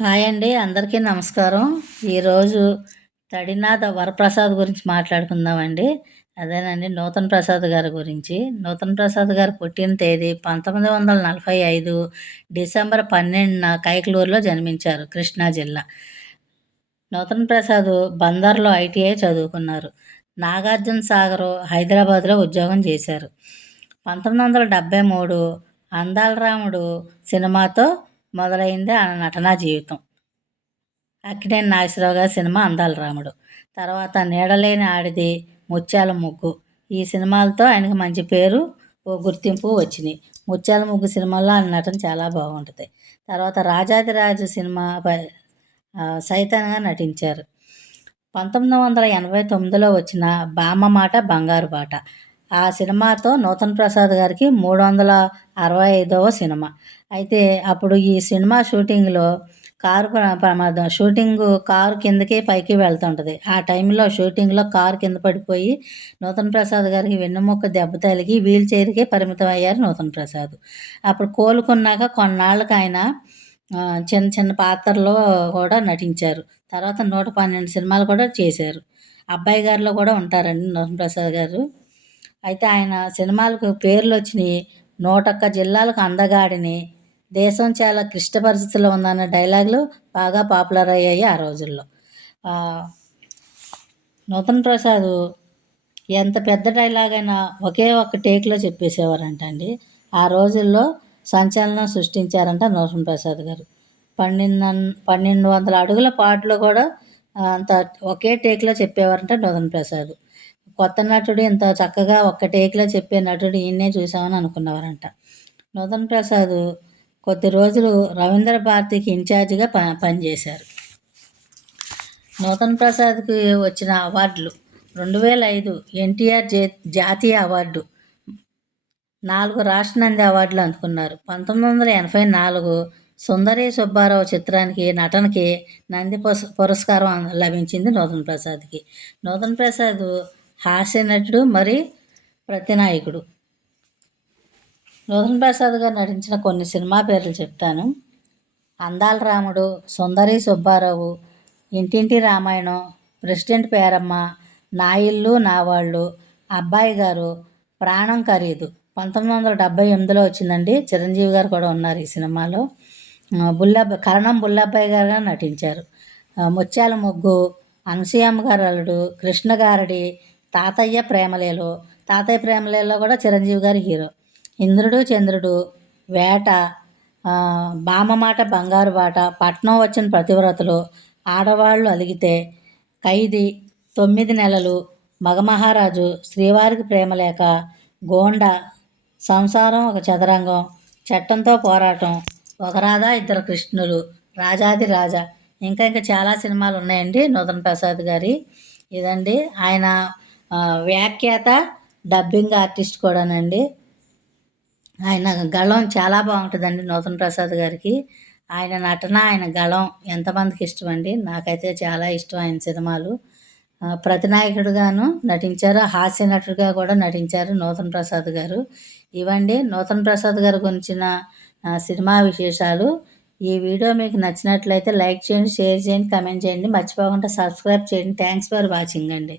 Hi అండి అందరికీ నమస్కారం. ఈరోజు తడినాథ వరప్రసాద్ గురించి మాట్లాడుకుందామండి. అదేనండి నూతన్ ప్రసాద్ గారి గురించి. నూతన్ ప్రసాద్ గారు పుట్టిన తేదీ పంతొమ్మిది వందల నలభై ఐదు డిసెంబర్ పన్నెండున కైకలూరులో జన్మించారు కృష్ణా జిల్లా. నూతన్ ప్రసాద్ బందర్లో ఐటీఐ చదువుకున్నారు. నాగార్జున సాగర్ హైదరాబాద్లో ఉద్యోగం చేశారు. పంతొమ్మిది వందల డెబ్భై మూడు అందాల రాముడు సినిమాతో మొదలైంది ఆ నటనా జీవితం. అక్కినేని నాగేశ్వరరావు గారి సినిమా అందాల రాముడు. తర్వాత నీడలేని ఆడిది ముత్యాల ముగ్గు. ఈ సినిమాలతో ఆయనకు మంచి పేరు ఓ గుర్తింపు వచ్చినాయి. ముత్యాల ముగ్గు సినిమాల్లో ఆయన నటన చాలా బాగుంటుంది. తర్వాత రాజాదిరాజు సినిమా సైతంగా నటించారు. పంతొమ్మిది వందల ఎనభై తొమ్మిదిలో వచ్చిన బామ్మ మాట బంగారు బాట. ఆ సినిమాతో నూతన్ ప్రసాద్ గారికి మూడు వందల అరవై ఐదవ సినిమా. అయితే అప్పుడు ఈ సినిమా షూటింగ్లో కారు ప్రమాదం షూటింగ్ కారు కిందకి పైకి వెళ్తుంటుంది. ఆ టైంలో షూటింగ్లో కారు కింద పడిపోయి నూతన్ ప్రసాద్ గారికి వెన్నుముక్క దెబ్బ తగిలి వీల్ చైర్కే పరిమితం అయ్యారు నూతన్ ప్రసాద్. అప్పుడు కోలుకున్నాక కొన్నాళ్ళకి ఆయన చిన్న చిన్న పాత్రలో కూడా నటించారు. తర్వాత నూట పన్నెండు సినిమాలు కూడా చేశారు. అబ్బాయి గారిలో కూడా ఉంటారండి నూతన్ ప్రసాద్ గారు. అయితే ఆయన సినిమాలకు పేర్లు వచ్చినాయి నూటొక్క జిల్లాలకు అందగాడిని. దేశం చాలా క్లిష్ట పరిస్థితుల్లో ఉందన్న డైలాగులు బాగా పాపులర్ అయ్యాయి ఆ రోజుల్లో. నూతన్ ప్రసాద్ ఎంత పెద్ద డైలాగ్ అయినా ఒకే ఒక్క టేక్లో చెప్పేసేవారంట అండి ఆ రోజుల్లో సంచలనం సృష్టించారంట నూతన్ ప్రసాద్ గారు. పన్నెండు పన్నెండు వందల అడుగుల పాటలు కూడా అంత ఒకే టేక్లో చెప్పేవారంట నూతన్ ప్రసాద్. కొత్త నటుడు ఇంత చక్కగా ఒక్క టేక్లో చెప్పే నటుడు ఈయన్నే చూసామని అనుకున్నవారంట. నూతన్ ప్రసాద్ కొద్ది రోజులు రవీంద్ర భారతికి ఇన్ఛార్జిగా ప పనిచేశారు. నూతన్ ప్రసాద్కి వచ్చిన అవార్డులు రెండు వేల ఐదు ఎన్టీఆర్ జాతీయ అవార్డు నాలుగు రాష్ట్ర నంది అవార్డులు అందుకున్నారు. పంతొమ్మిది వందల ఎనభై నాలుగు సుందరి సుబ్బారావు చిత్రానికి నటనకి నంది పురస్కారం లభించింది నూతన్ ప్రసాద్కి. నూతన్ ప్రసాద్ హాస్య నటుడు మరి ప్రతినాయకుడు. రోహన్ ప్రసాద్ గారు నటించిన కొన్ని సినిమా పేర్లు చెప్తాను. అందాల రాముడు సుందరి సుబ్బారావు ఇంటింటి రామాయణం ప్రెసిడెంట్ పేరమ్మ నా ఇల్లు నా వాళ్ళు అబ్బాయి గారు ప్రాణం ఖరీదు. పంతొమ్మిది వందల డెబ్బై ఎనిమిదిలో వచ్చిందండి. చిరంజీవి గారు కూడా ఉన్నారు ఈ సినిమాలో. బుల్లబ్బ కరణం బుల్లబ్బాయి గారుగా నటించారు. ముత్యాల ముగ్గు అనసూయమ్మ గారు అల్లుడు కృష్ణగారడి తాతయ్య ప్రేమలేలో. తాతయ్య ప్రేమలేలో కూడా చిరంజీవి గారి హీరో. ఇంద్రుడు చంద్రుడు వేట బామమాట బంగారు బాట పట్నం వచ్చిన ప్రతివ్రతలు ఆడవాళ్ళు అలిగితే ఖైదీ తొమ్మిది నెలలు మగమహారాజు శ్రీవారికి ప్రేమలేక గోండ సంసారం ఒక చదరంగం చట్టంతో పోరాటం ఒక రాధా ఇద్దరు కృష్ణులు రాజాది రాజా. ఇంకా ఇంకా చాలా సినిమాలు ఉన్నాయండి. నూతన్ ప్రసాద్ గారి. ఇదండి. ఆయన వ్యాఖ్యాత డబ్బింగ్ ఆర్టిస్ట్ కూడానండి. ఆయన గళం చాలా బాగుంటుందండి నూతన్ ప్రసాద్ గారికి. ఆయన నటన ఆయన గళం ఎంతమందికి ఇష్టం అండి నాకైతే చాలా ఇష్టం ఆయన సినిమాలు. ప్రతినాయకుడుగాను నటించారు హాస్య నటుడుగా కూడా నటించారు నూతన్ ప్రసాద్ గారు. ఇవండి నూతన్ ప్రసాద్ గారి గురించిన సినిమా విశేషాలు. ఈ వీడియో మీకు నచ్చినట్లయితే లైక్ చేయండి షేర్ చేయండి కమెంట్ చేయండి. మర్చిపోకుండా సబ్స్క్రైబ్ చేయండి. థ్యాంక్స్ ఫర్ వాచింగ్ అండి.